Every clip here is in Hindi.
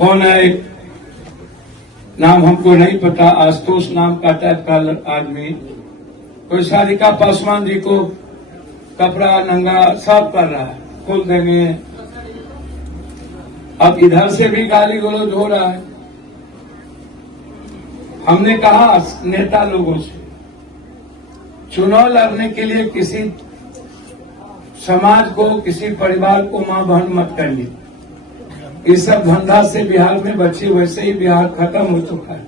कौन है, नाम हमको नहीं पता, आशुतोष नाम का टाइप का आदमी, कोई सारिका पासवान जी को कपड़ा नंगा सब कर रहा है, खोल देंगे। अब इधर से भी गाली गलौज हो रहा है। हमने कहा नेता लोगों से, चुनाव लड़ने के लिए किसी समाज को, किसी परिवार को मां बहन मत करिए। इस सब धंधा से बिहार में बचे, वैसे ही बिहार खत्म हो चुका है।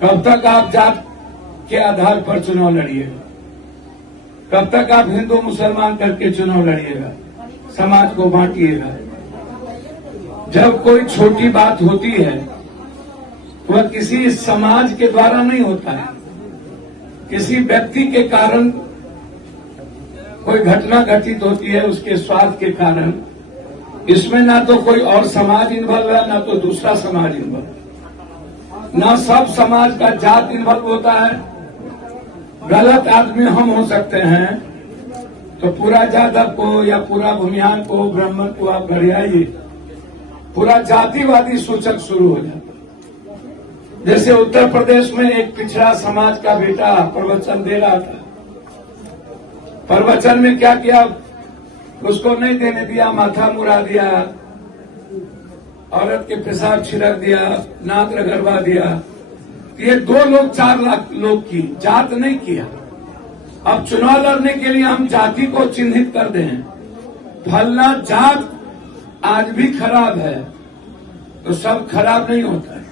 कब तक आप जात के आधार पर चुनाव लड़िएगा? कब तक आप हिंदू मुसलमान करके चुनाव लड़िएगा? समाज को बांटिएगा। जब कोई छोटी बात होती है वह किसी समाज के द्वारा नहीं होता है, किसी व्यक्ति के कारण कोई घटना घटित होती है, उसके स्वार्थ के कारण। इसमें ना तो कोई और समाज इन्वॉल्व है, ना तो दूसरा समाज इन्वॉल्व, ना सब समाज का जात इन्वॉल्व होता है। गलत आदमी हम हो सकते हैं तो पूरा जादव को या पूरा भूमिहान को, ब्राह्मण को आप घड़ियाइए, पूरा जातिवादी सूचक शुरू हो जाता है। जैसे उत्तर प्रदेश में एक पिछड़ा समाज का बेटा प्रवचन दे रहा था, प्रवचन में क्या किया, उसको नहीं देने दिया, माथा मुड़ा दिया, औरत के पेशाब छिड़क दिया, नाक रगड़वा दिया। ये 2 लोग 4 लाख लोग की जात नहीं किया। अब चुनाव लड़ने के लिए हम जाति को चिन्हित कर दें, फलना जात आज भी खराब है, तो सब खराब नहीं होता है,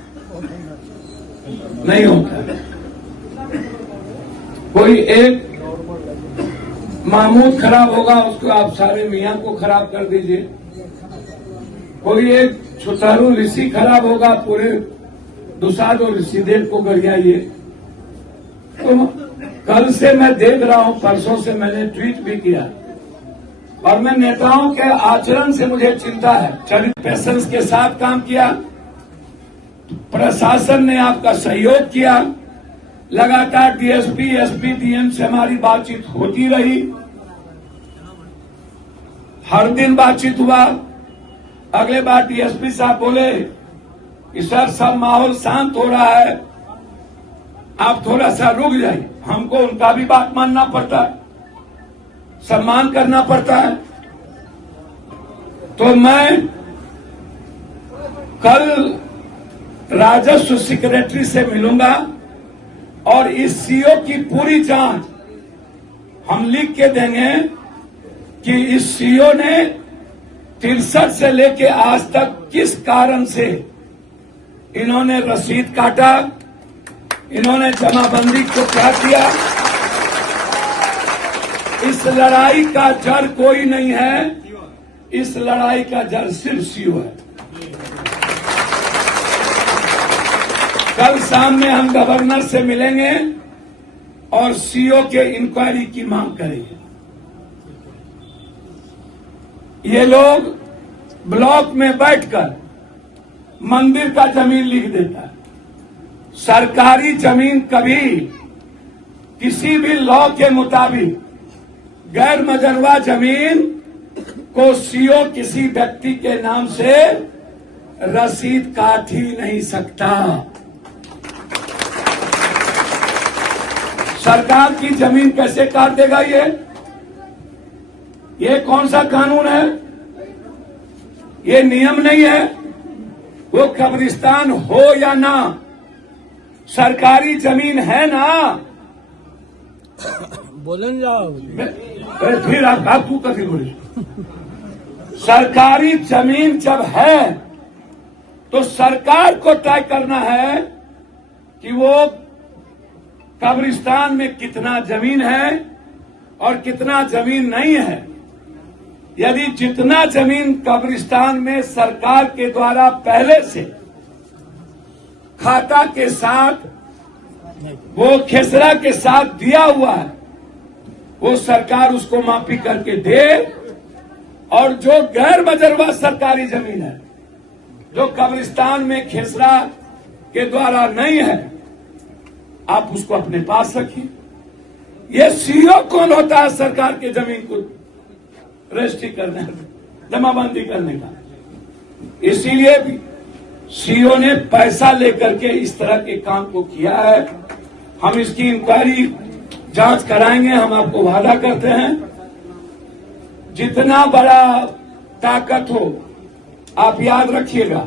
नहीं होता है। कोई एक महमूद खराब होगा, उसको आप सारे मियाँ को खराब कर दीजिए। कोई एक छुतारू ऋषि खराब होगा, पूरे दुसाध और ऋषिदेव को गरियाइए। तो कल से मैं देख रहा हूं, परसों से मैंने ट्वीट भी किया, और मैं नेताओं के आचरण से मुझे चिंता है। चलिए, पेशेंस के साथ काम किया, प्रशासन ने आपका सहयोग किया, लगातार डीएसपी, एसपी, डीएम से हमारी बातचीत होती रही, हर दिन बातचीत हुआ। अगले बार डीएसपी साहब बोले कि सर सब माहौल शांत हो रहा है, आप थोड़ा सा रुक जाइए। हमको उनका भी बात मानना पड़ता है, सम्मान करना पड़ता है। तो मैं कल राजस्व सेक्रेटरी से मिलूंगा और इस सीओ की पूरी जांच हम लिख के देंगे कि इस सीओ ने 63 से लेके आज तक किस कारण से इन्होंने रसीद काटा, इन्होंने जमाबंदी को क्या किया। इस लड़ाई का जड़ कोई नहीं है, इस लड़ाई का जड़ सिर्फ सीओ है। कल शाम में हम गवर्नर से मिलेंगे और सीओ के इंक्वायरी की मांग करेंगे। ये लोग ब्लॉक में बैठकर मंदिर का जमीन लिख देता है। सरकारी जमीन कभी किसी भी लॉ के मुताबिक गैर मजरवा जमीन को सीओ किसी व्यक्ति के नाम से रसीद काट ही नहीं सकता। सरकार की जमीन कैसे काट देगा? ये कौन सा कानून है? ये नियम नहीं है। वो कब्रिस्तान हो या ना, सरकारी जमीन है ना। बोलन जाओ फिर आप तू कभी बोले। सरकारी जमीन जब है तो सरकार को तय करना है कि वो कब्रिस्तान में कितना जमीन है और कितना जमीन नहीं है। यदि जितना जमीन कब्रिस्तान में सरकार के द्वारा पहले से खाता के साथ, वो खेसरा के साथ दिया हुआ है, वो सरकार उसको माफी करके दे। और जो गैर मजरवा सरकारी जमीन है, जो कब्रिस्तान में खेसरा के द्वारा नहीं है, आप उसको अपने पास रखिए। ये सीओ कौन होता है सरकार के जमीन को रजिस्ट्री करने, जमाबंदी करने का? इसीलिए भी सीओ ने पैसा लेकर के इस तरह के काम को किया है। हम इसकी इंक्वायरी जांच कराएंगे, हम आपको वादा करते हैं। जितना बड़ा ताकत हो, आप याद रखिएगा,